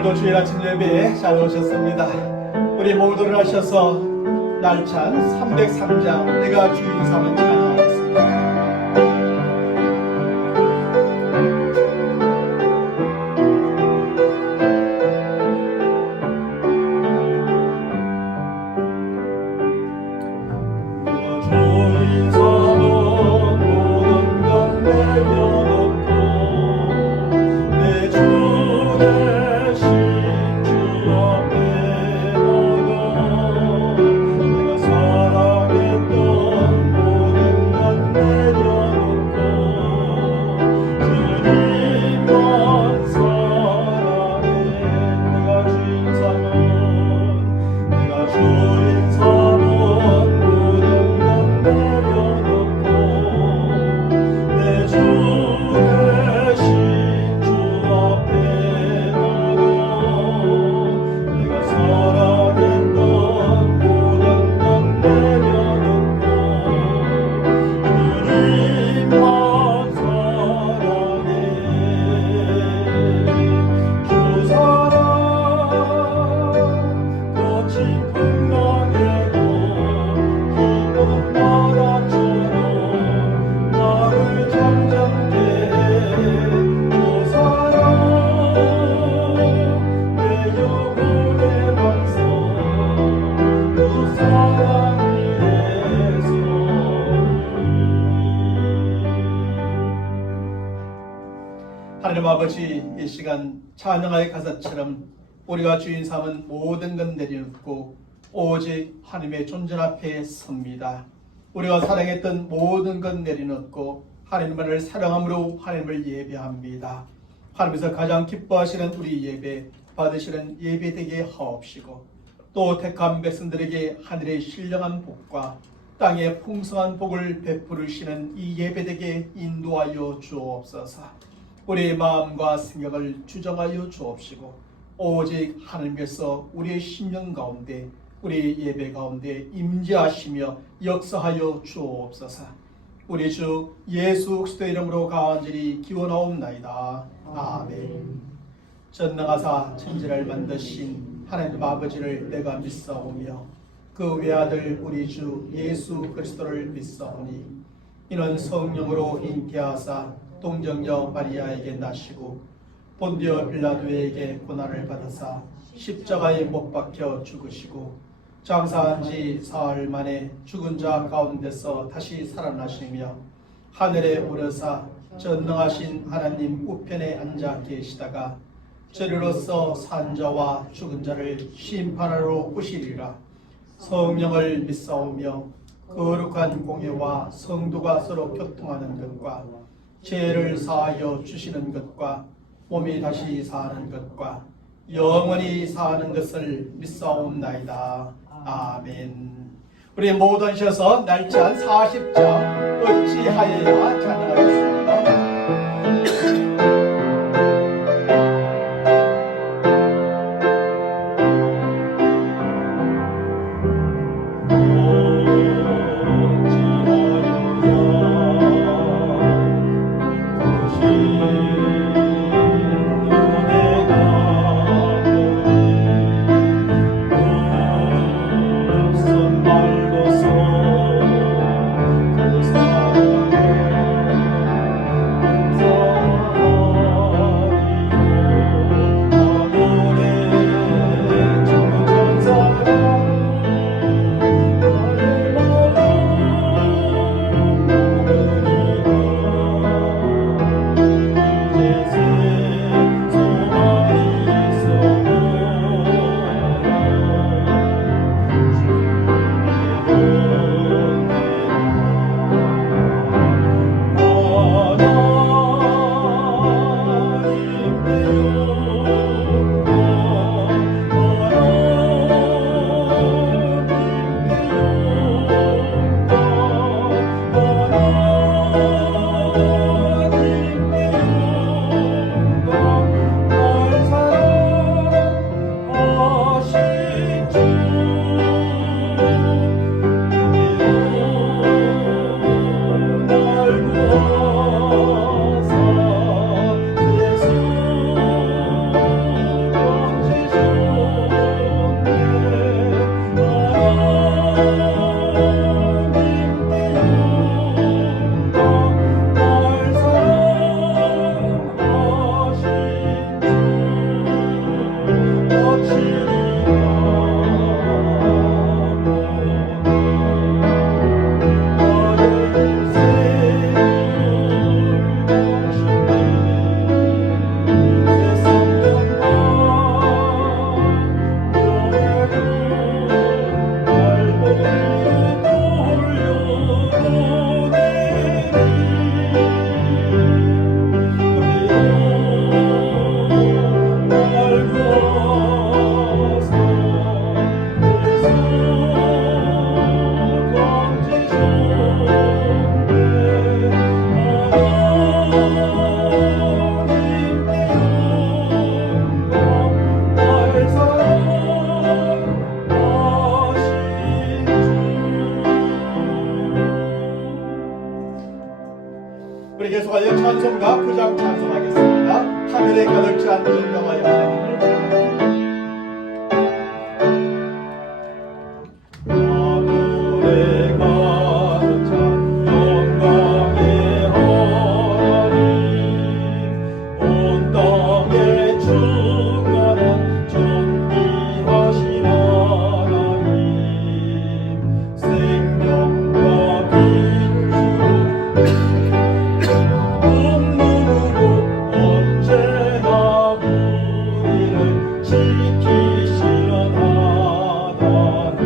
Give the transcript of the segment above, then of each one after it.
오늘도 주일 아침 예배에 잘 오셨습니다. 우리 모두를 하셔서 날찬 303장 내가 주인 삼은 찬양하겠습니다. 하나님 아버지, 이 시간 찬양의 가사처럼 우리가 주인 삼은 모든 것 내려놓고 오직 하나님의 존재 앞에 섭니다. 우리가 사랑했던 모든 것 내려놓고 하나님을 사랑함으로 하나님을 예배합니다. 하나님께서 가장 기뻐하시는 우리 예배, 받으시는 예배 되게 하옵시고, 또 택한 백성들에게 하늘의 신령한 복과 땅의 풍성한 복을 베푸시는 이 예배 되게 인도하여 주옵소서. 우리의 마음과 생각을 주정하여 주옵시고, 오직 하나님께서 우리의 심령 가운데, 우리 예배 가운데 임재하시며 역사하여 주옵소서. 우리 주 예수 그리스도의 이름으로 간절히 기원하옵나이다. 아멘. 전능하사 천지를 만드신 하나님 아버지를 내가 믿사오며 그 외아들 우리 주 예수 그리스도를 믿사오니 이는 성령으로 잉태하사 동정녀 마리아에게 나시고 본디오 빌라도에게 고난을 받으사 십자가에 못 박혀 죽으시고 장사한 지 사흘 만에 죽은 자 가운데서 다시 살아나시며 하늘에 오르사 전능하신 하나님 우편에 앉아 계시다가 저리로서 산 자와 죽은 자를 심판하러 오시리라. 성령을 믿사오며 거룩한 공예와 성도가 서로 교통하는 것과 죄를 사하여 주시는 것과 몸이 다시 사는 것과 영원히 사는 것을 믿사옵나이다. 아멘. 우리 모두 하셔서 날찬 40장 어찌하여야 찬양하겠습니다. 찬양과 부장 찬송하겠습니다. 하늘에 가득 찬 영광의 하나님을 찬양합니다. 하늘에 가득 찬 영광의 하나님, 온 땅에 충만한 존귀하신 하나님, 생명과 빈주로 눈물로 언제나 우리를 지키시는 하나님,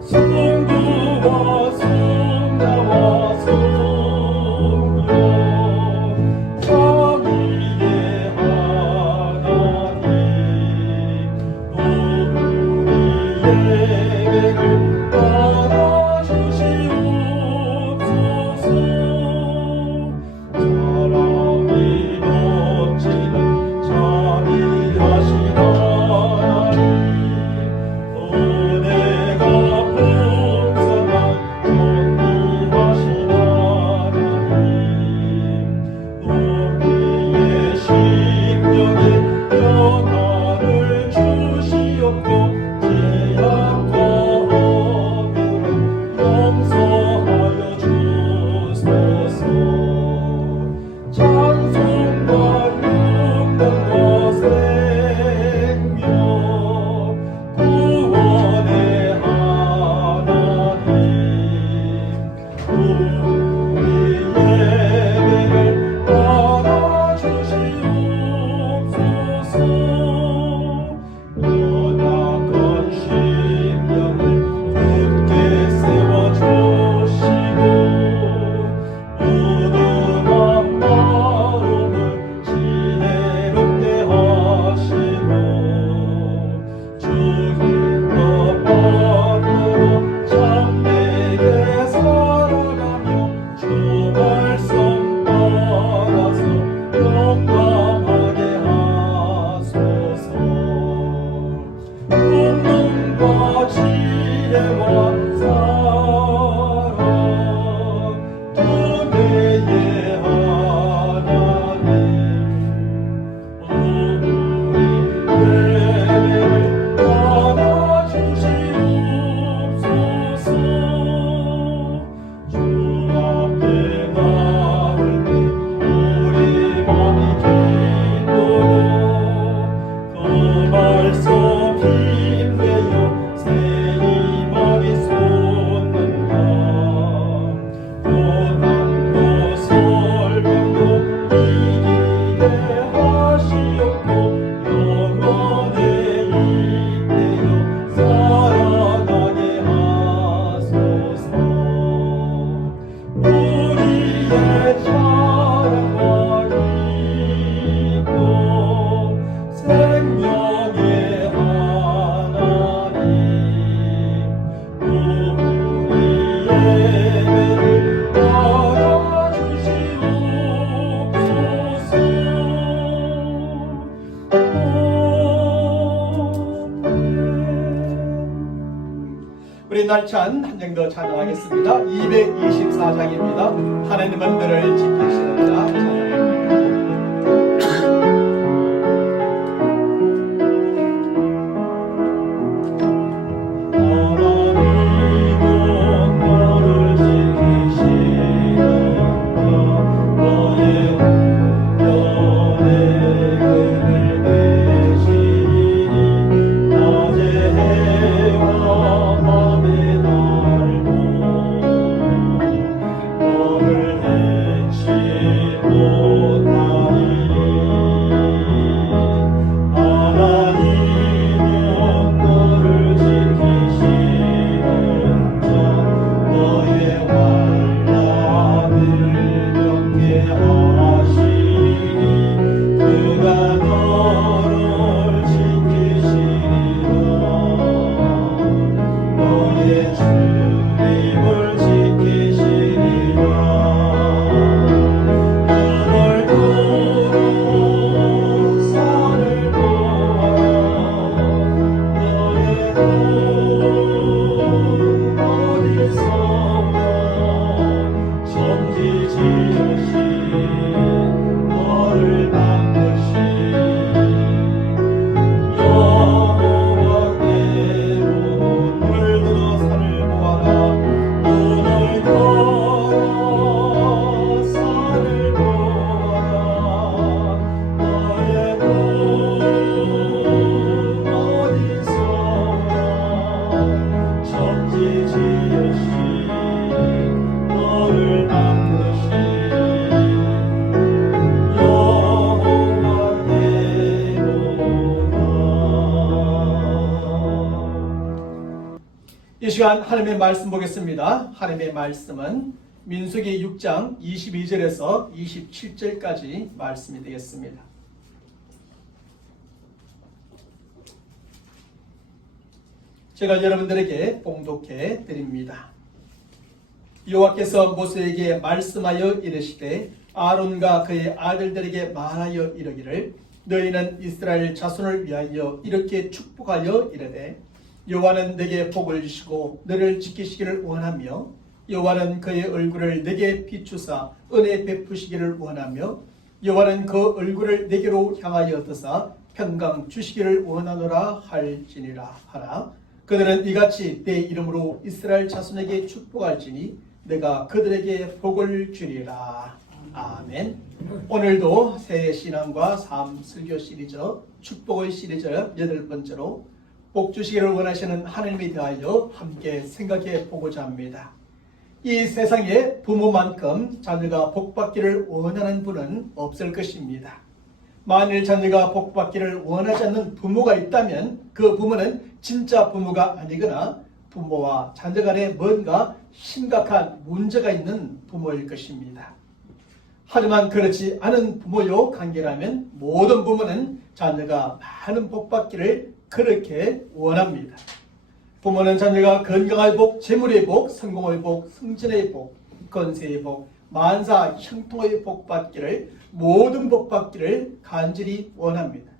성부와 성자와 성령 삼위의 하나님, 우리의 예배를 받아주시옵소서. 사랑이 넘치는 자비하신 하나님, 은혜가 풍성한 존귀하신 하나님, 우리의 심령에 평안을 주시옵고 죄악과 어둠을 용서하여 주소서. 찬송과 영광과 생명 구원의 하나님, 우리 예배를 받아주시옵소서. 연약한 심령을 굳게 세워주시고 무능한 마음을 지혜롭게 하시고 주님과 받들어 참되게 살아가며 주 말씀 따라서 영광하게 하소서. 권능과 지혜와 사랑 두 배의 하나님, 우리 예배를 받아주시옵소서. 주 앞에 나올 때 우리 마음이 기쁘고 그 말씀 힘내어 새 희망이 솟는다. 고난도 설명도 이기게 하시옵고 영원에 이때여 살아가게 하소서. 우리의 사랑과 기쁨 생명의 하나님, 우리 예배를 받아주시옵소서. 우리 날찬 한 장 더 찬양하겠습니다. 224장입니다. 하나님은 너를 지키시는 자 찬양합니다. 하나님은 너를 지키시는 자, 너의 운전에 그늘 되시니 낮에 해와 밤에 날도 너를 해치고 시간 하나님의 말씀 보겠습니다. 하나님의 말씀은 민수기 6장 22절에서 27절까지 말씀이 되겠습니다. 제가 여러분들에게 봉독해 드립니다. 여호와께서 모세에게 말씀하여 이르시되 아론과 그의 아들들에게 말하여 이르기를 너희는 이스라엘 자손을 위하여 이렇게 축복하여 이르되 여호와는 내게 복을 주시고 너를 지키시기를 원하며 여호와는 그의 얼굴을 내게 비추사 은혜 베푸시기를 원하며 여호와는 그 얼굴을 내게로 향하여 드사 평강 주시기를 원하노라 할지니라 하라. 그들은 이같이 내 이름으로 이스라엘 자손에게 축복할지니 내가 그들에게 복을 주리라. 아멘. 오늘도 새 신앙과 삶 설교 시리즈 축복의 시리즈 8번째로 복 주시기를 원하시는 하나님에 대하여 함께 생각해 보고자 합니다. 이 세상에 부모만큼 자녀가 복받기를 원하는 분은 없을 것입니다. 만일 자녀가 복받기를 원하지 않는 부모가 있다면 그 부모는 진짜 부모가 아니거나 부모와 자녀 간에 뭔가 심각한 문제가 있는 부모일 것입니다. 하지만 그렇지 않은 부모요 관계라면 모든 부모는 자녀가 많은 복받기를 그렇게 원합니다. 부모는 자녀가 건강의 복, 재물의 복, 성공의 복, 승진의 복, 건세의 복, 만사 형통의 복 받기를 모든 복 받기를 간절히 원합니다.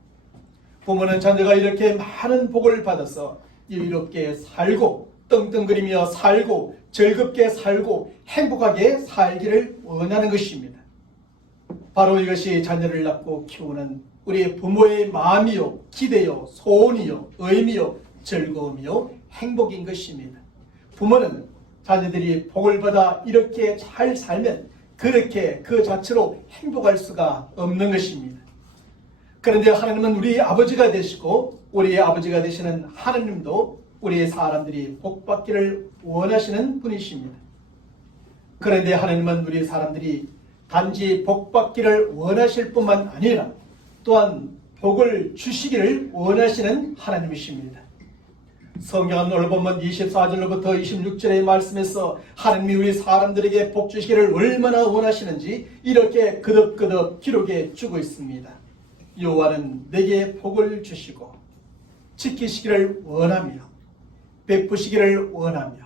부모는 자녀가 이렇게 많은 복을 받아서 여유롭게 살고 떵떵거리며 살고 즐겁게 살고 행복하게 살기를 원하는 것입니다. 바로 이것이 자녀를 낳고 키우는 우리 부모의 마음이요, 기대요, 소원이요, 의미요, 즐거움이요, 행복인 것입니다. 부모는 자녀들이 복을 받아 이렇게 잘 살면 그렇게 그 자체로 행복할 수가 없는 것입니다. 그런데 하나님은 우리 아버지가 되시고 우리의 아버지가 되시는 하나님도 우리의 사람들이 복받기를 원하시는 분이십니다. 그런데 하나님은 우리 사람들이 단지 복받기를 원하실 뿐만 아니라 또한 복을 주시기를 원하시는 하나님이십니다. 성경은 오늘 보면 24절로부터 26절의 말씀에서 하나님이 우리 사람들에게 복 주시기를 얼마나 원하시는지 이렇게 그득그득 기록해 주고 있습니다. 여호와는 내게 복을 주시고 지키시기를 원하며 베푸시기를 원하며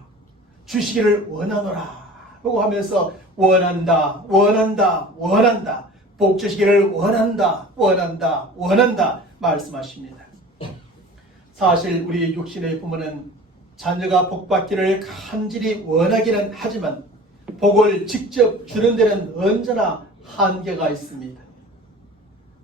주시기를 원하노라 라고 하면서 원한다, 원한다, 원한다, 복 주시기를 원한다, 원한다, 원한다 말씀하십니다. 사실 우리 육신의 부모는 자녀가 복받기를 간절히 원하기는 하지만 복을 직접 주는 데는 언제나 한계가 있습니다.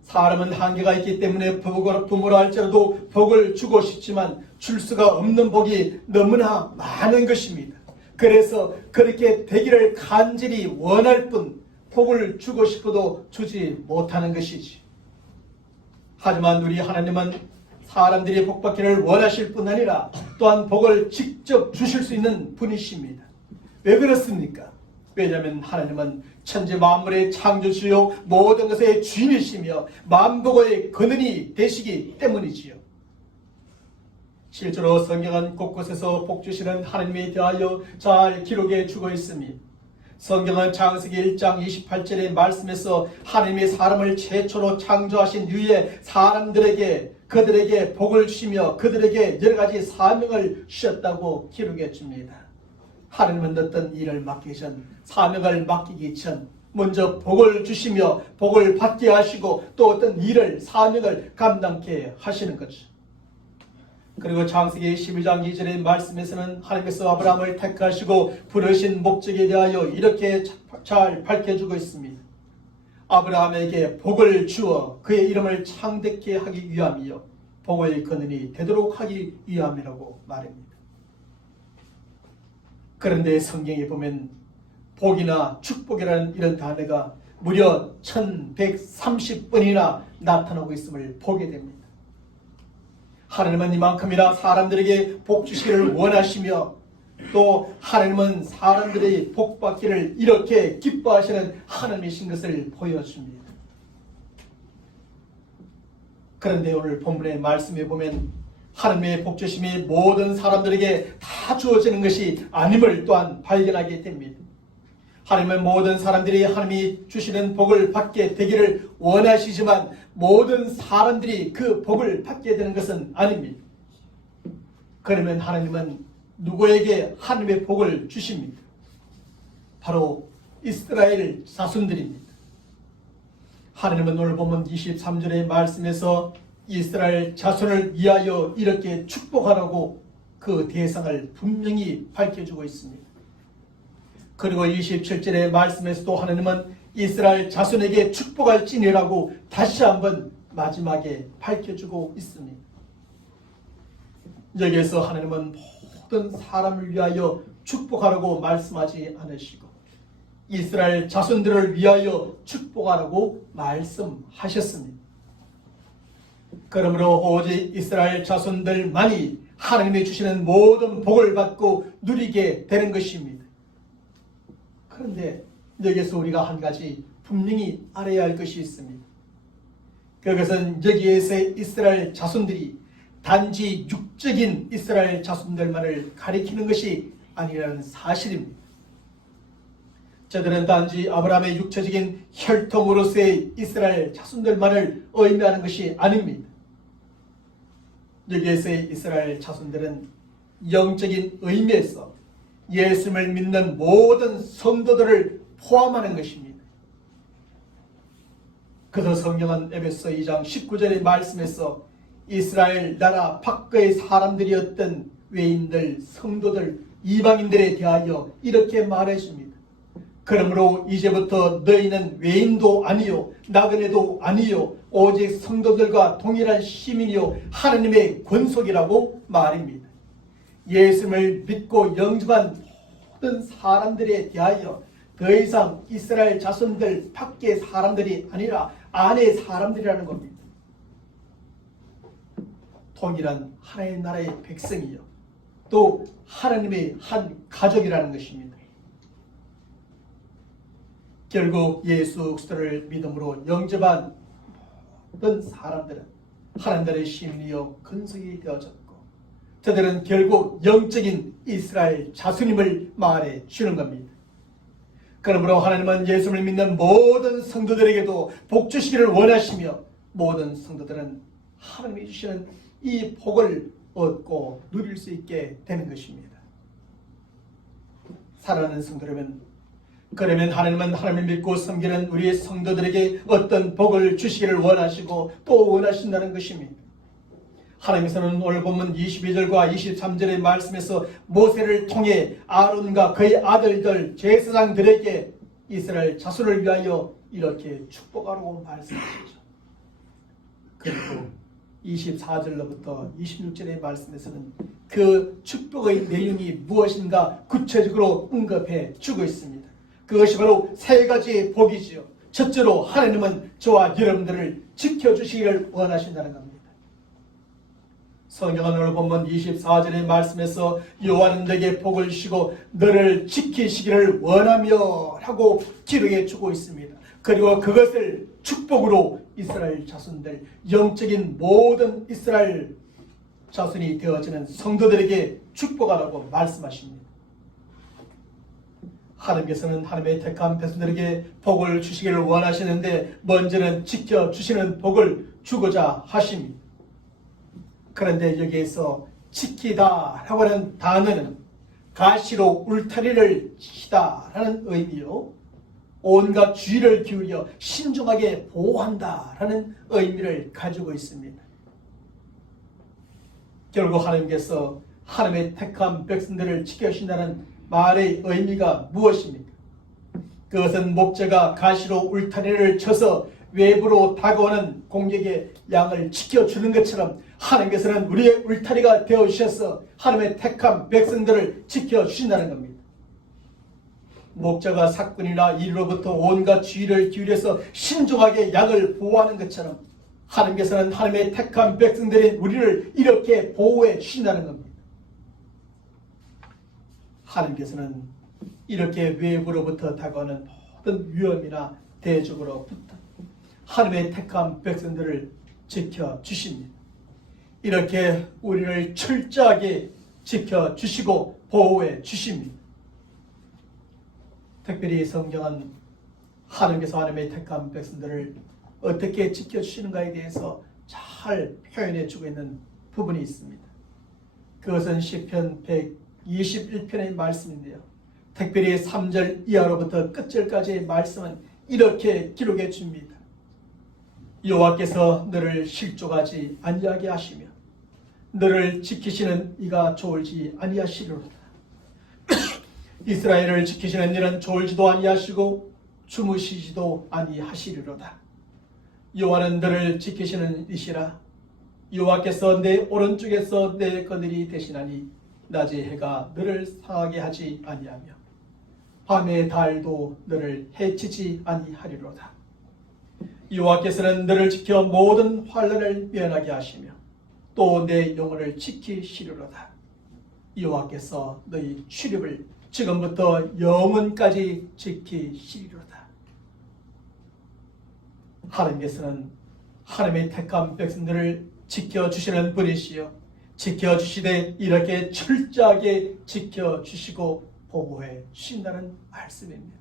사람은 한계가 있기 때문에 부모라 할지라도 복을 주고 싶지만 줄 수가 없는 복이 너무나 많은 것입니다. 그래서 그렇게 되기를 간절히 원할 뿐 복을 주고 싶어도 주지 못하는 것이지. 하지만 우리 하나님은 사람들이 복받기를 원하실 뿐 아니라 또한 복을 직접 주실 수 있는 분이십니다. 왜 그렇습니까? 왜냐하면 하나님은 천지 만물의 창조주요 모든 것의 주인이시며 만복의 근원이 되시기 때문이지요. 실제로 성경은 곳곳에서 복 주시는 하나님에 대하여 잘 기록해 주고 있습니다. 성경은 창세기 1장 28절의 말씀에서 하나님이 사람을 최초로 창조하신 이후에 사람들에게 그들에게 복을 주시며 그들에게 여러 가지 사명을 주셨다고 기록해 줍니다. 하나님은 어떤 일을 맡기기 전, 사명을 맡기기 전 먼저 복을 주시며 복을 받게 하시고 또 어떤 일을, 사명을 감당케 하시는 거죠. 그리고 창세기 12장 2절의 말씀에서는 하나님께서 아브라함을 택하시고 부르신 목적에 대하여 이렇게 잘 밝혀주고 있습니다. 아브라함에게 복을 주어 그의 이름을 창대케 하기 위함이요 복의 근원이 되도록 하기 위함이라고 말합니다. 그런데 성경에 보면 복이나 축복이라는 이런 단어가 무려 1130번이나 나타나고 있음을 보게 됩니다. 하나님은 이만큼이나 사람들에게 복 주시기를 원하시며 또 하나님은 사람들의 복 받기를 이렇게 기뻐하시는 하나님이신 것을 보여줍니다. 그런데 오늘 본문의 말씀에 보면 하나님의 복주심이 모든 사람들에게 다 주어지는 것이 아님을 또한 발견하게 됩니다. 하나님은 모든 사람들이 하나님이 주시는 복을 받게 되기를 원하시지만 모든 사람들이 그 복을 받게 되는 것은 아닙니다. 그러면 하나님은 누구에게 하나님의 복을 주십니까? 바로 이스라엘 자손들입니다. 하나님은 오늘 보면 23절의 말씀에서 이스라엘 자손을 위하여 이렇게 축복하라고 그 대상을 분명히 밝혀주고 있습니다. 그리고 27절의 말씀에서도 하나님은 이스라엘 자손에게 축복할지니라고 다시 한번 마지막에 밝혀주고 있습니다. 여기에서 하나님은 모든 사람을 위하여 축복하라고 말씀하지 않으시고 이스라엘 자손들을 위하여 축복하라고 말씀하셨습니다. 그러므로 오직 이스라엘 자손들만이 하나님이 주시는 모든 복을 받고 누리게 되는 것입니다. 그런데 여기서 우리가 한 가지 분명히 알아야 할 것이 있습니다. 그것은 여기에서 이스라엘 자손들이 단지 육적인 이스라엘 자손들만을 가리키는 것이 아니라는 사실입니다. 저들은 단지 아브라함의 육체적인 혈통으로서의 이스라엘 자손들만을 의미하는 것이 아닙니다. 여기에서의 이스라엘 자손들은 영적인 의미에서 예수님을 믿는 모든 성도들을 포함하는 것입니다. 그래서 성경은 에베소 2장 19절의 말씀에서 이스라엘 나라 밖의 사람들이었던 외인들, 성도들, 이방인들에 대하여 이렇게 말해줍니다. 그러므로 이제부터 너희는 외인도 아니요 나그네도 아니요 오직 성도들과 동일한 시민이요 하나님의 권속이라고 말입니다. 예수님을 믿고 영접한 모든 사람들에 대하여 더 이상 이스라엘 자손들 밖의 사람들이 아니라 안의 사람들이라는 겁니다. 동일한 하나의 나라의 백성이요 또 하나님의 한 가족이라는 것입니다. 결국 예수 그리스도를 믿음으로 영접한 모든 사람들은 하나님의 시민이요 근속이 되어졌고 저들은 결국 영적인 이스라엘 자손임을 말해 주는 겁니다. 그러므로 하나님은 예수를 믿는 모든 성도들에게도 복 주시기를 원하시며 모든 성도들은 하나님이 주시는 이 복을 얻고 누릴 수 있게 되는 것입니다. 사랑하는 성도라면 그러면 하나님은 하나님을 믿고 섬기는 우리의 성도들에게 어떤 복을 주시기를 원하시고 또 원하신다는 것입니다. 하나님께서는 오늘 본문 22절과 23절의 말씀에서 모세를 통해 아론과 그의 아들들 제사장들에게 이스라엘 자손을 위하여 이렇게 축복하라고 말씀하시죠. 그리고 24절로부터 26절의 말씀에서는 그 축복의 내용이 무엇인가 구체적으로 언급해 주고 있습니다. 그것이 바로 세 가지의 복이지요. 첫째로 하나님은 저와 여러분들을 지켜주시기를 원하신다는 겁니다. 성경은 오늘 본문 24절의 말씀에서 여호와는 내게 복을 주시고 너를 지키시기를 원하며 라고 기록해 주고 있습니다. 그리고 그것을 축복으로 이스라엘 자손들, 영적인 모든 이스라엘 자손이 되어지는 성도들에게 축복하라고 말씀하십니다. 하나님께서는 하나님의 택한 백성들에게 복을 주시기를 원하시는데 먼저는 지켜주시는 복을 주고자 하십니다. 그런데 여기에서 지키다 라고 하는 단어는 가시로 울타리를 치다 라는 의미요 온갖 주의를 기울여 신중하게 보호한다 라는 의미를 가지고 있습니다. 결국 하나님께서 하나님의 택한 백성들을 지켜주신다는 말의 의미가 무엇입니까? 그것은 목자가 가시로 울타리를 쳐서 외부로 다가오는 공격의 양을 지켜주는 것처럼 하나님께서는 우리의 울타리가 되어주셔서 하나님의 택한 백성들을 지켜주신다는 겁니다. 목자가 사건이나 일로부터 온갖 주의를 기울여서 신중하게 양을 보호하는 것처럼 하나님께서는 하나님의 택한 백성들인 우리를 이렇게 보호해 주신다는 겁니다. 하나님께서는 이렇게 외부로부터 다가오는 모든 위험이나 대적으로부터 하나님의 택한 백성들을 지켜주십니다. 이렇게 우리를 철저하게 지켜주시고 보호해 주십니다. 특별히 성경은 하나님께서 하나님의 택한 백성들을 어떻게 지켜주시는가에 대해서 잘 표현해 주고 있는 부분이 있습니다. 그것은 시편 121편의 말씀인데요. 특별히 3절 이하로부터 끝절까지의 말씀은 이렇게 기록해 줍니다. 여호와께서 너를 실족하지 아니하게 하시며 너를 지키시는 이가 졸지 아니하시리로다. 이스라엘을 지키시는 이는 졸지도 아니하시고 주무시지도 아니하시리로다. 여호와는 너를 지키시는 이시라. 여호와께서 내 오른쪽에서 내 그늘이 되시나니 낮의 해가 너를 상하게 하지 아니하며 밤의 달도 너를 해치지 아니하리로다. 여호와께서는 너를 지켜 모든 환난을 면하게 하시며 또 내 영혼을 지키시리로다. 여호와께서 너희 출입을 지금부터 영원까지 지키시리로다. 하나님께서는 하나님의 택한 백성들을 지켜주시는 분이시요 지켜주시되 이렇게 철저하게 지켜주시고 보호해 주신다는 말씀입니다.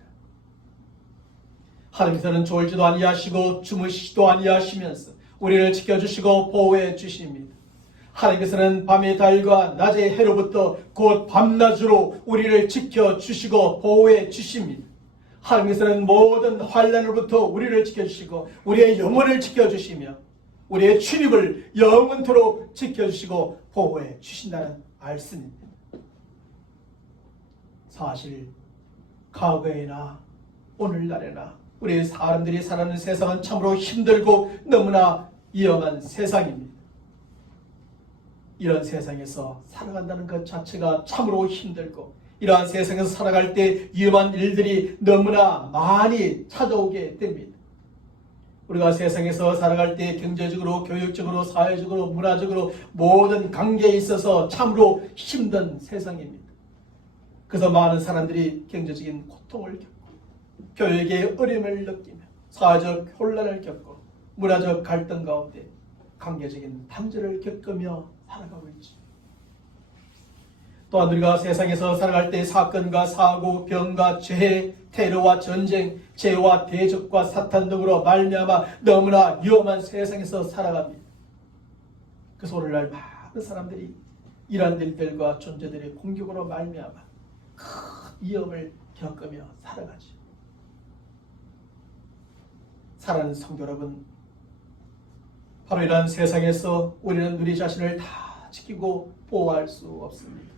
하나님께서는 졸지도 아니하시고 주무시지도 아니하시면서 우리를 지켜주시고 보호해 주십니다. 하나님께서는 밤의 달과 낮의 해로부터 곧 밤낮으로 우리를 지켜주시고 보호해 주십니다. 하나님께서는 모든 환난으로부터 우리를 지켜주시고 우리의 영혼을 지켜주시며 우리의 출입을 영원토록 지켜주시고 보호해 주신다는 말씀입니다. 사실 과거에나 오늘날에나 우리 사람들이 사는 세상은 참으로 힘들고 너무나 위험한 세상입니다. 이런 세상에서 살아간다는 것 자체가 참으로 힘들고 이러한 세상에서 살아갈 때 위험한 일들이 너무나 많이 찾아오게 됩니다. 우리가 세상에서 살아갈 때 경제적으로, 교육적으로, 사회적으로, 문화적으로 모든 관계에 있어서 참으로 힘든 세상입니다. 그래서 많은 사람들이 경제적인 고통을 겪고 교육의 어려움을 느끼며 사회적 혼란을 겪고 문화적 갈등 가운데 관계적인 단절을 겪으며 살아가고 있죠. 또한 우리가 세상에서 살아갈 때 사건과 사고, 병과 재해, 테러와 전쟁, 재와 대적과 사탄 등으로 말미암아 너무나 위험한 세상에서 살아갑니다. 그래서 오늘날 많은 사람들이 이러한 일들과 존재들의 공격으로 말미암아 큰 위험을 겪으며 살아가죠. 사랑하는 성도 여러분, 바로 이러한 세상에서 우리는 우리 자신을 다 지키고 보호할 수 없습니다.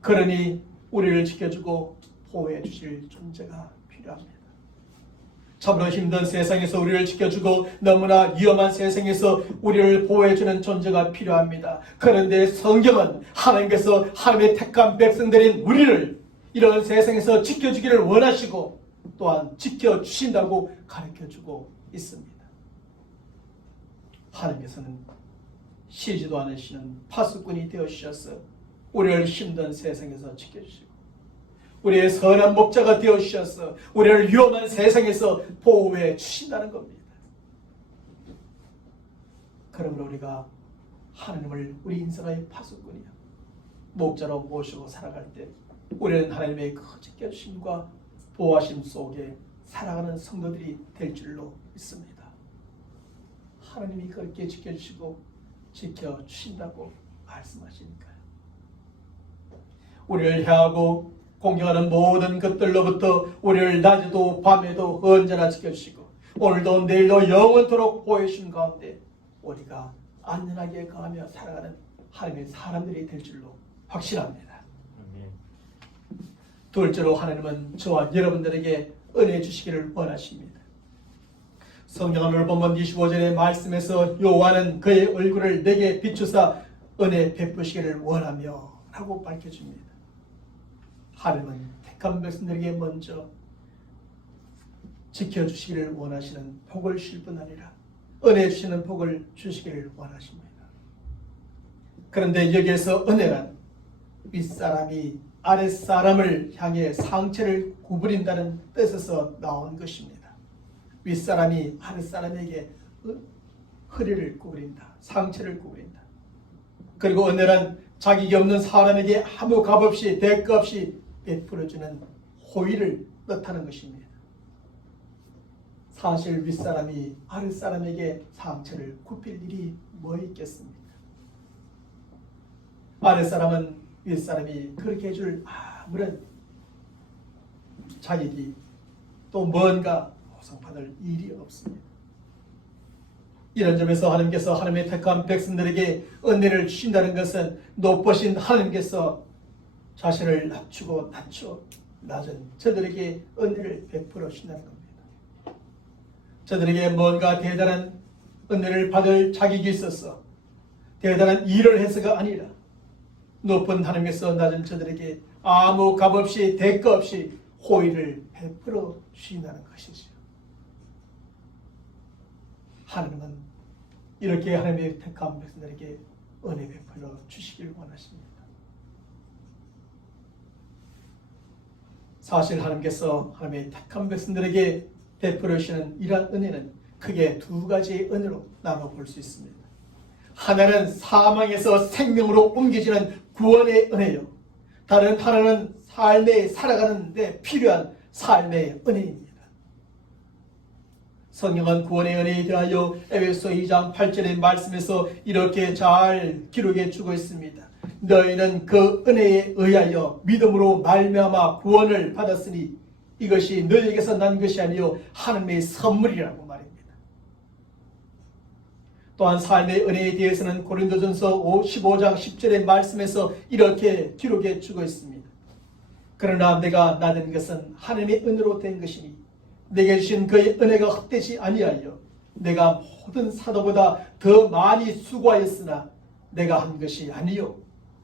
그러니 우리를 지켜주고 보호해 주실 존재가 필요합니다. 참으로 힘든 세상에서 우리를 지켜주고 너무나 위험한 세상에서 우리를 보호해 주는 존재가 필요합니다. 그런데 성경은 하나님께서 하나님의 택한 백성들인 우리를 이런 세상에서 지켜주기를 원하시고 또한 지켜주신다고 가르쳐주고 있습니다. 하나님께서는 쉬지도 않으시는 파수꾼이 되어주셔서 우리를 힘든 세상에서 지켜주시고 우리의 선한 목자가 되어주셔서 우리를 위험한 세상에서 보호해 주신다는 겁니다. 그러므로 우리가 하나님을 우리 인생의 파수꾼이요 목자로 모시고 살아갈 때 우리는 하나님의 그 지켜주심과 보호하심 속에 살아가는 성도들이 될 줄로 믿습니다. 하나님이 그렇게 지켜주시고 지켜주신다고 말씀하시니까요. 우리를 향하고 공격하는 모든 것들로부터 우리를 낮에도 밤에도 언제나 지켜주시고 오늘도 내일도 영원토록 보여주신 가운데 우리가 안전하게 거하며 살아가는 하나님의 사람들이 될 줄로 확신합니다. 둘째로 하나님은 저와 여러분들에게 은혜 주시기를 원하십니다. 성경은 오늘 본문 25절의 말씀에서 여호와는 그의 얼굴을 내게 비추사 은혜 베푸시기를 원하며 라고 밝혀줍니다. 하나님은 택한 백성들에게 먼저 지켜주시기를 원하시는 복을 주실 뿐 아니라 은혜 주시는 복을 주시기를 원하십니다. 그런데 여기에서 은혜란 윗사람이 아랫사람을 향해 상체를 구부린다는 뜻에서 나온 것입니다. 윗사람이 아랫사람에게 허리를 구부린다, 상체를 구부린다. 그리고 은혜란 자격이 없는 사람에게 아무 값없이 대가 없이 베풀어주는 호의를 뜻하는 것입니다. 사실 윗사람이 아랫사람에게 상처를 굽힐 일이 뭐 있겠습니까? 아랫사람은 윗사람이 그렇게 해줄 아무런 자격이 또 뭔가 보상받을 일이 없습니다. 이런 점에서 하나님께서 하나님의 택한 백성들에게 은혜를 주신다는 것은 높으신 하나님께서 자신을 낮추고 낮은 저들에게 은혜를 베풀어 주신다는 겁니다. 저들에게 뭔가 대단한 은혜를 받을 자격이 있어서 대단한 일을 해서가 아니라 높은 하나님께서 낮은 저들에게 아무 값없이 대가 없이 호의를 베풀어 주신다는 것이죠. 하나님은 이렇게 하나님의 택한 백성들에게 은혜 베풀어 주시길 원하십니다. 사실 하나님께서 하나님의 택한 백성들에게 베풀어 주시는 이러한 은혜는 크게 두 가지의 은혜로 나눠볼 수 있습니다. 하나는 사망에서 생명으로 옮겨지는 구원의 은혜요. 다른 하나는 삶에 살아가는 데 필요한 삶의 은혜입니다. 성경은 구원의 은혜에 대하여 에베소 2장 8절의 말씀에서 이렇게 잘 기록해 주고 있습니다. 너희는 그 은혜에 의하여 믿음으로 말미암아 구원을 받았으니 이것이 너희에게서 난 것이 아니요 하나님의 선물이라고 말입니다. 또한 삶의 은혜에 대해서는 고린도전서 15장 10절의 말씀에서 이렇게 기록해 주고 있습니다. 그러나 내가 나는 것은 하나님의 은혜로 된 것이니 내게 주신 그의 은혜가 헛되지 아니하여 내가 모든 사도보다 더 많이 수고하였으나 내가 한 것이 아니요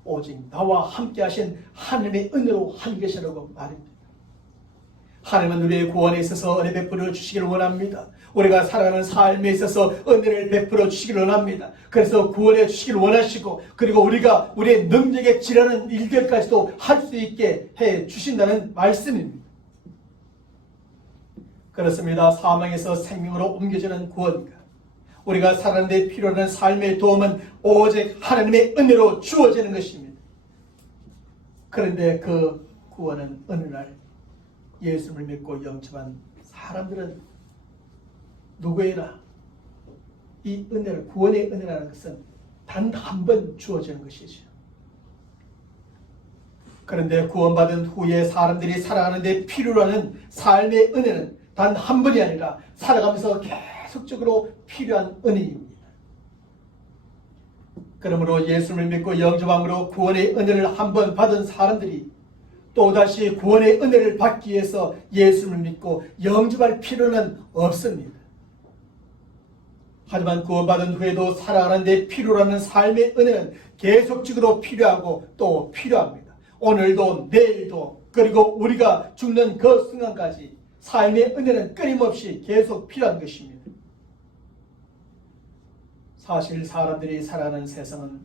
오직 나와 함께 하신 하나님의 은혜로 한 것이라고 말입니다. 하나님은 우리의 구원에 있어서 은혜 베풀어 주시기를 원합니다. 우리가 살아가는 삶에 있어서 은혜를 베풀어 주시기를 원합니다. 그래서 구원해 주시기를 원하시고 그리고 우리가 우리의 능력에 지나는 일들까지도 할 수 있게 해 주신다는 말씀입니다. 그렇습니다. 사망에서 생명으로 옮겨지는 구원과 우리가 살아가는 데 필요한 삶의 도움은 오직 하나님의 은혜로 주어지는 것입니다. 그런데 그 구원은 어느 날 예수를 믿고 영접한 사람들은 누구에나 이 은혜를 구원의 은혜라는 것은 단 한 번 주어지는 것이죠. 그런데 구원받은 후에 사람들이 살아가는 데 필요로 하는 삶의 은혜는 단 한 번이 아니라 살아가면서 계속적으로 필요한 은혜입니다. 그러므로 예수를 믿고 영접함으로 구원의 은혜를 한 번 받은 사람들이 또다시 구원의 은혜를 받기 위해서 예수를 믿고 영접할 필요는 없습니다. 하지만 구원받은 후에도 살아가는 데 필요로 하는 삶의 은혜는 계속적으로 필요하고 또 필요합니다. 오늘도 내일도 그리고 우리가 죽는 그 순간까지 삶의 은혜는 끊임없이 계속 필요한 것입니다. 사실 사람들이 살아가는 세상은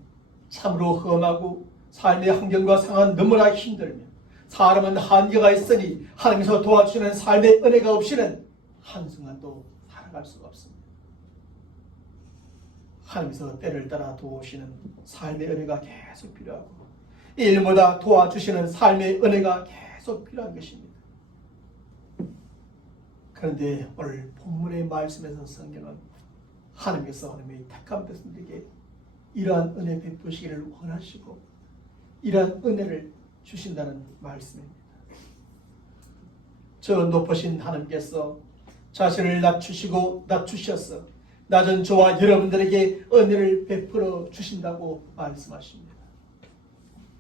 참으로 험하고 삶의 환경과 상황은 너무나 힘들며 사람은 한계가 있으니 하나님께서 도와주시는 삶의 은혜가 없이는 한순간도 살아갈 수가 없습니다. 하나님께서 때를 따라 도우시는 삶의 은혜가 계속 필요하고 일마다 도와주시는 삶의 은혜가 계속 필요한 것입니다. 그런데 오늘 본문의 말씀에서 성경은 하나님께서 하나님의 택한 백성들에게 이러한 은혜 베푸시기를 원하시고 이러한 은혜를 주신다는 말씀입니다. 저 높으신 하나님께서 자신을 낮추셔서 낮은 저와 여러분들에게 은혜를 베풀어 주신다고 말씀하십니다.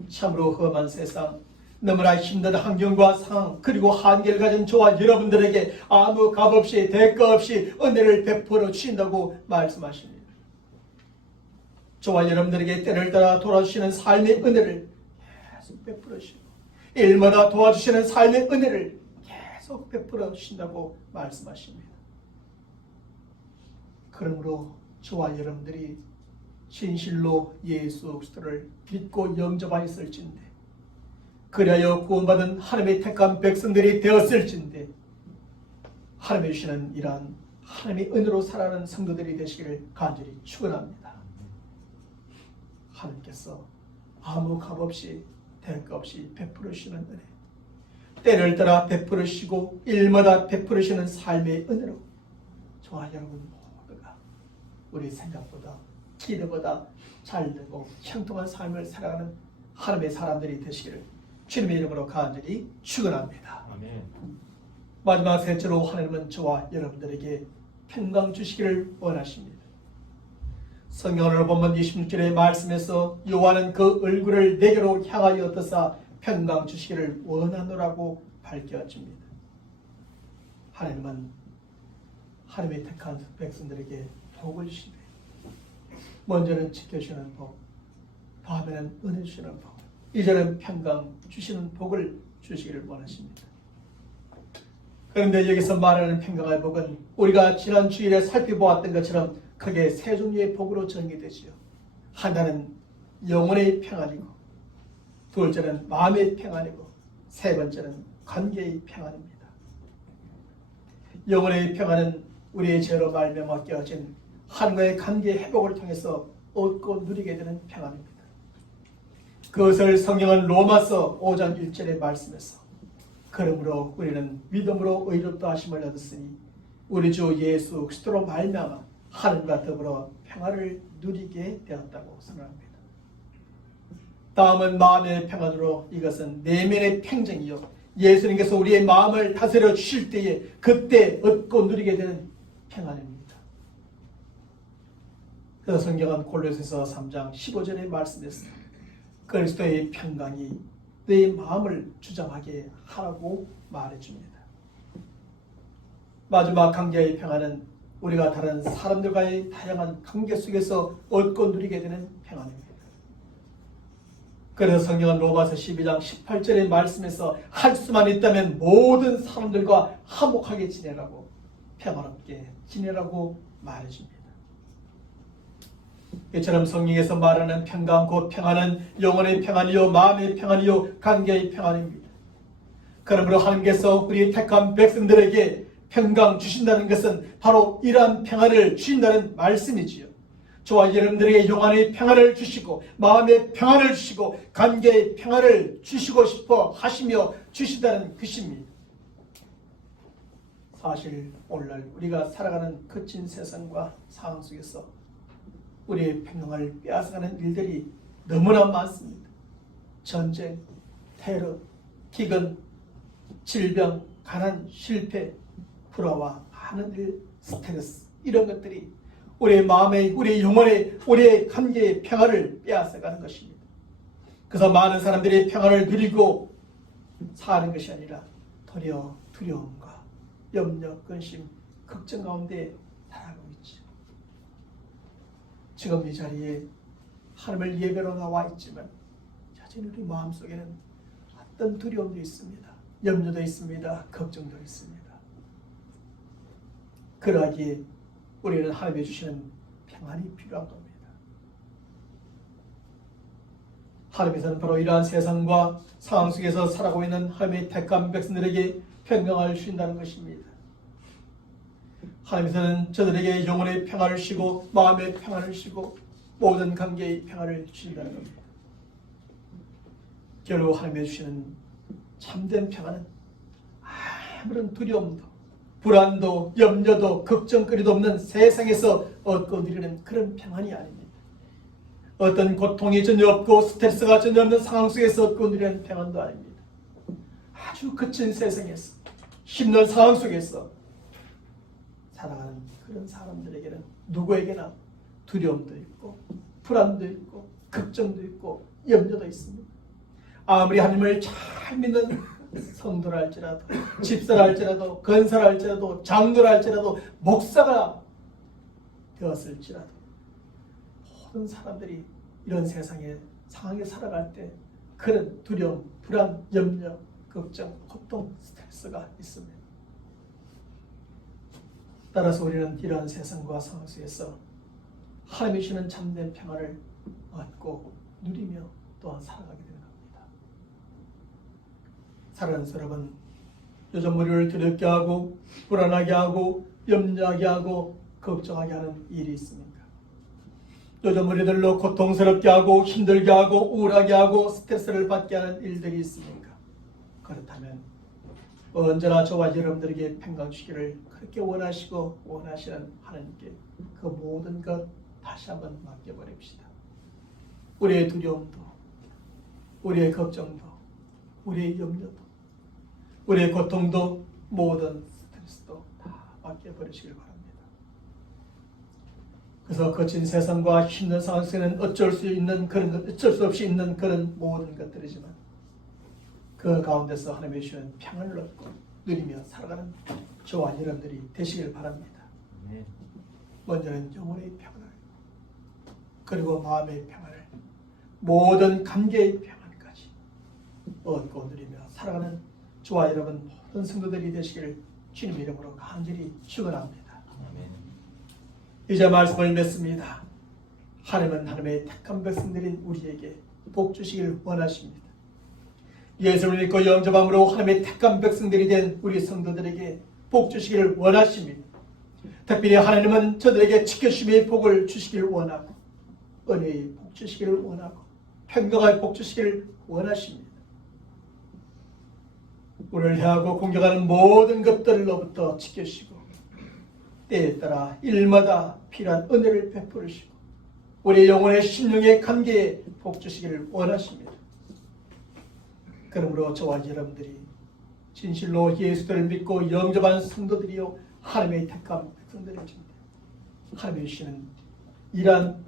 참으로 험한 세상, 너무나 힘든 환경과 상황 그리고 한계를 가진 저와 여러분들에게 아무 값없이 대가 없이 은혜를 베풀어 주신다고 말씀하십니다. 저와 여러분들에게 때를 따라 돌아주시는 삶의 은혜를 계속 베풀어 주시고 일마다 도와주시는 삶의 은혜를 계속 베풀어 주신다고 말씀하십니다. 그러므로 저와 여러분들이 진실로 예수 그리스도를 믿고 영접하였을진데 그리하여 구원받은 하나님의 택한 백성들이 되었을진데 하나님이 주시는 이러한 하나님의 은혜로 살아가는 성도들이 되시기를 간절히 축원합니다. 하나님께서 아무 값없이 대가 없이 베풀으시는 은혜, 때를 따라 베풀으시고 일마다 베풀으시는 삶의 은혜로 저와 여러분 모두가 우리 생각보다 기대보다 잘되고 형통한 삶을 살아가는 하나님의 사람들이 되시기를 주님의 이름으로 간절히 축원합니다. 아멘. 마지막 셋째로 하나님은 저와 여러분들에게 평강 주시기를 원하십니다. 성경을 보면 26절의 말씀에서 여호와는 그 얼굴을 내게로 향하여 떠사 평강 주시기를 원하노라고 밝혀집니다. 하나님은 하나님의 택한 백성들에게 복을 주시되 먼저는 지켜주시는 복, 다음에는 은혜 주시는 복, 이제는 평강 주시는 복을 주시기를 원하십니다. 그런데 여기서 말하는 평강의 복은 우리가 지난 주일에 살펴보았던 것처럼 크게 세 종류의 복으로 정의되지요. 하나는 영혼의 평안이고, 둘째는 마음의 평안이고, 세 번째는 관계의 평안입니다. 영혼의 평안은 우리의 죄로 말미암아 깨어진 하나님과의 관계 회복을 통해서 얻고 누리게 되는 평안입니다. 그것을 성경은 로마서 5장 1절의 말씀에서 그러므로 우리는 믿음으로 의롭다 하심을 얻었으니 우리 주 예수 그리스도로 말미암아 하나님과 더불어 평화를 누리게 되었다고 선언합니다. 다음은 마음의 평안으로, 이것은 내면의 평정이요 예수님께서 우리의 마음을 다스려 주실 때에 그때 얻고 누리게 되는 평안입니다. 그래서 성경은 골로새서 3장 15절의 말씀에서 그리스도의 평강이 내 마음을 주장하게 하라고 말해줍니다. 마지막 관계의 평안은 우리가 다른 사람들과의 다양한 관계 속에서 얻고 누리게 되는 평안입니다. 그래서 성경은 로마서 12장 18절의 말씀에서 할 수만 있다면 모든 사람들과 화목하게 지내라고, 평화롭게 지내라고 말해줍니다. 이처럼 성경에서 말하는 평강, 곧 평안은 영혼의 평안이요 마음의 평안이요 관계의 평안입니다. 그러므로 하나님께서 우리 택한 백성들에게 평강 주신다는 것은 바로 이러한 평안을 주신다는 말씀이지요. 저와 여러분들에게 영혼의 평안을 주시고 마음의 평안을 주시고 관계의 평안을 주시고 싶어 하시며 주시다는 것입니다. 사실 오늘날 우리가 살아가는 거친 세상과 상황 속에서 우리의 평강을 빼앗아가는 일들이 너무나 많습니다. 전쟁, 테러, 기근, 질병, 가난, 실패, 불화와 많은 일, 스트레스, 이런 것들이 우리의 마음의, 우리의 영혼의, 우리의 관계의 평안을 빼앗아가는 것입니다. 그래서 많은 사람들이 평안을 누리고 사는 것이 아니라 도리어 두려움과 염려, 근심, 걱정 가운데 살아가고 있죠. 지금 이 자리에 하나님을 예배로 나와 있지만 여전히 우리 마음속에는 어떤 두려움도 있습니다. 염려도 있습니다. 걱정도 있습니다. 그러기에 우리는 하나님이 주시는 평안이 필요한 겁니다. 하나님께서는 바로 이러한 세상과 상황 속에서 살아가고 있는 하나님의 택한 백성들에게 평강을 주신다는 것입니다. 하나님께서는 저들에게 영혼의 평안을 주시고 마음의 평안을 주시고 모든 관계의 평안을 주신다는 겁니다. 결국 하나님이 주시는 참된 평안은 아무런 두려움도 불안도 염려도 걱정거리도 없는 세상에서 얻고 누리는 그런 평안이 아닙니다. 어떤 고통이 전혀 없고 스트레스가 전혀 없는 상황 속에서 얻고 누리는 평안도 아닙니다. 아주 거친 세상에서 힘든 상황 속에서 살아가는 그런 사람들에게는 누구에게나 두려움도 있고 불안도 있고 걱정도 있고 염려도 있습니다. 아무리 하나님을 잘 믿는 성도라 할지라도 집사라 할지라도 건사라 할지라도 장로라 할지라도 목사가 되었을지라도 모든 사람들이 이런 세상의 상황에 살아갈 때 그런 두려움, 불안, 염려, 걱정, 고통, 스트레스가 있습니다. 따라서 우리는 이러한 세상과 상황 속에서 하나님이 주시는 참된 평안을 얻고 누리며 또한 살아가게 되는 겁니다. 사랑하는 여러분, 요즘 우리를 두렵게 하고 불안하게 하고 염려하게 하고 걱정하게 하는 일이 있습니까? 요즘 우리들로 고통스럽게 하고 힘들게 하고 우울하게 하고 스트레스를 받게 하는 일들이 있습니까? 그렇다면 언제나 저와 여러분들에게 평강 주기를 그렇게 원하시고 원하시는 하나님께 그 모든 것 다시 한번 맡겨버립시다. 우리의 두려움도, 우리의 걱정도, 우리의 염려도, 우리의 고통도, 모든 스트레스도 다 맡겨버리시길 바랍니다. 그래서 거친 세상과 힘든 상황 속에는 어쩔 수 없이 있는 그런 모든 것들이지만 그 가운데서 하나님의 주시는 평안을 얻고 누리며 살아가는 저와 여러분들이 되시길 바랍니다. 먼저는 영혼의 평안을, 그리고 마음의 평안을, 모든 관계의 평안까지 얻고 누리며 살아가는 저와 여러분 모든 성도들이 되시기를 주님의 이름으로 간절히 축원합니다. 이제 말씀을 맺습니다. 하나님은 하나님의 택한 백성들인 우리에게 복 주시길 원하십니다. 예수를 믿고 영접함으로 하나님의 택한 백성들이 된 우리 성도들에게 복 주시기를 원하십니다. 특별히 하나님은 저들에게 지켜주심의 복을 주시기를 원하고 은혜의 복 주시기를 원하고 평강의 복 주시기를 원하십니다. 우리를 향하고 공격하는 모든 것들로부터 지켜주시고 때에 따라 일마다 필요한 은혜를 베풀으시고 우리 영혼의 심령의 관계에 복 주시기를 원하십니다. 그러므로 저와 여러분들이 진실로 예수를 믿고 영접한 성도들이요 하나님의 택한 백성들입니다. 하나님이 주시는 이러한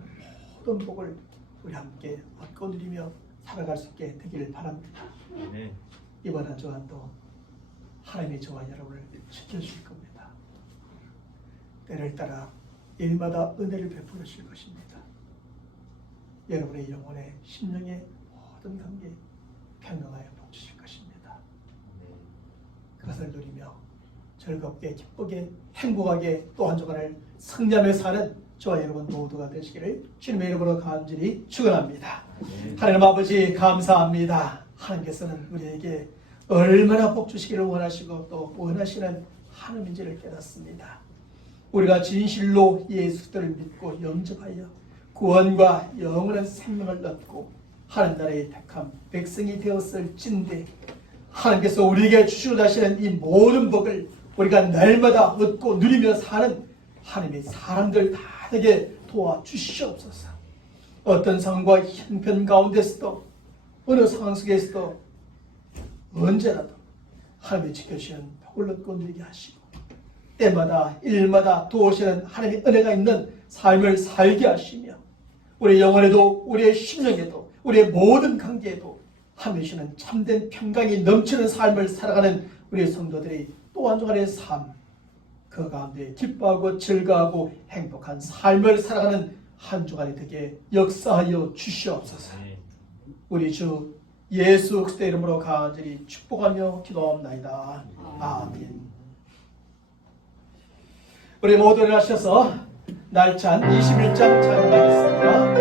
모든 복을 우리 함께 얻고 누리며 살아갈 수 있게 되기를 바랍니다. 이번 한 주간도 하나님이 저와 여러분을 지켜주실 겁니다. 때를 따라 일마다 은혜를 베풀으실 것입니다. 여러분의 영혼의 심령의 모든 관계에 평강하여 복 주실 것입니다. 그것을 누리며 즐겁게 기쁘게 행복하게 또 한 주간을 승리하며 사는 저와 여러분 모두가 되시기를 주님의 이름으로 간절히 축원합니다. 하나님 아버지 감사합니다. 하나님께서는 우리에게 얼마나 복 주시기를 원하시고 또 원하시는 하나님인지를 깨닫습니다. 우리가 진실로 예수를 믿고 영접하여 구원과 영원한 생명을 얻고 하나님 나라의 택한 백성이 되었을진데 하나님께서 우리에게 주시고자 하시는 이 모든 복을 우리가 날마다 얻고 누리며 사는 하나님의 사람들 다 되게 도와주시옵소서. 어떤 상황과 형편 가운데서도 어느 상황 속에서도 언제라도 하나님이 지켜주시는 복을 얻고 누리게 하시고 때마다 일마다 도우시는 하나님의 은혜가 있는 삶을 살게 하시며 우리 영혼에도 우리의 심령에도 우리의 모든 관계에도 하나님이 주시는 참된 평강이 넘치는 삶을 살아가는 우리 성도들이 또 한 주간의 삶 그 가운데 기뻐하고 즐거워하고 행복한 삶을 살아가는 한 주간이 되게 역사하여 주시옵소서. 우리 주 예수 그리스도의 이름으로 간절히 축복하며 기도합나이다. 아멘. 우리 모두 일어나셔서 날찬 21장 찬양하겠습니다.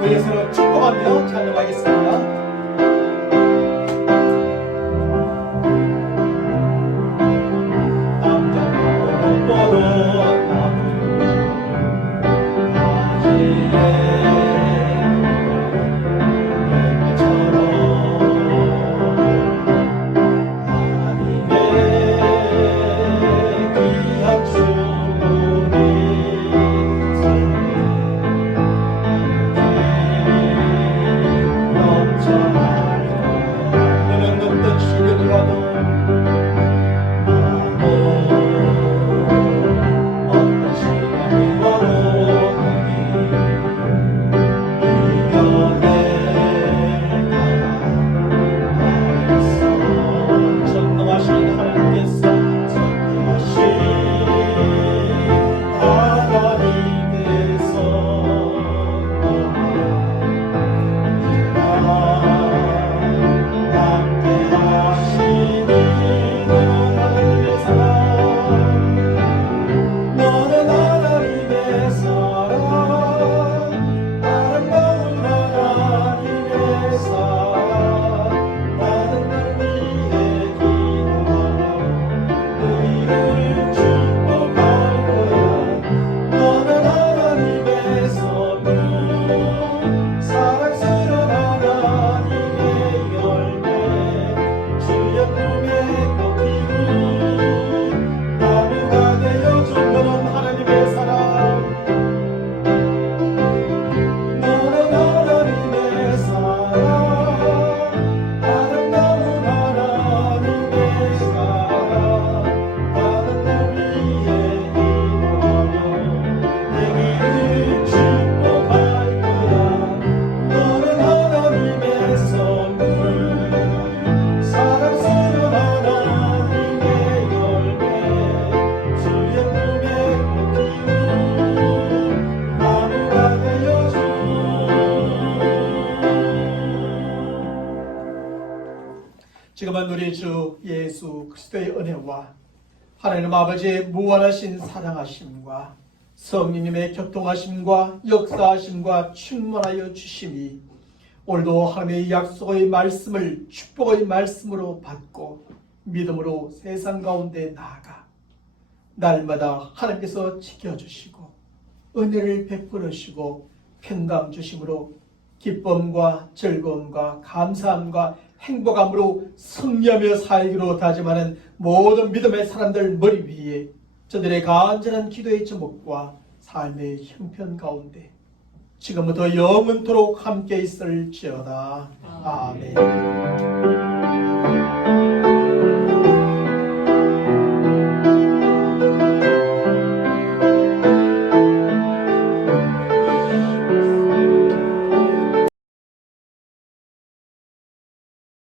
우리 서로 축복하며 찬양하겠습니다. 이제는 우리 주 예수 그리스도의 은혜와 하나님 아버지의 무한하신 사랑하심과 성령님의 교통하심과 역사하심과 충만하여 주심이 오늘도 하나님의 약속의 말씀을 축복의 말씀으로 받고 믿음으로 세상 가운데 나아가 날마다 하나님께서 지켜주시고 은혜를 베풀으시고 평강 주심으로 기쁨과 즐거움과 감사함과 행복함으로 승리하며 살기로 다짐하는 모든 믿음의 사람들 머리 위에 저들의 간절한 기도의 제목과 삶의 형편 가운데 지금부터 영원토록 함께 있을지어다. 아멘.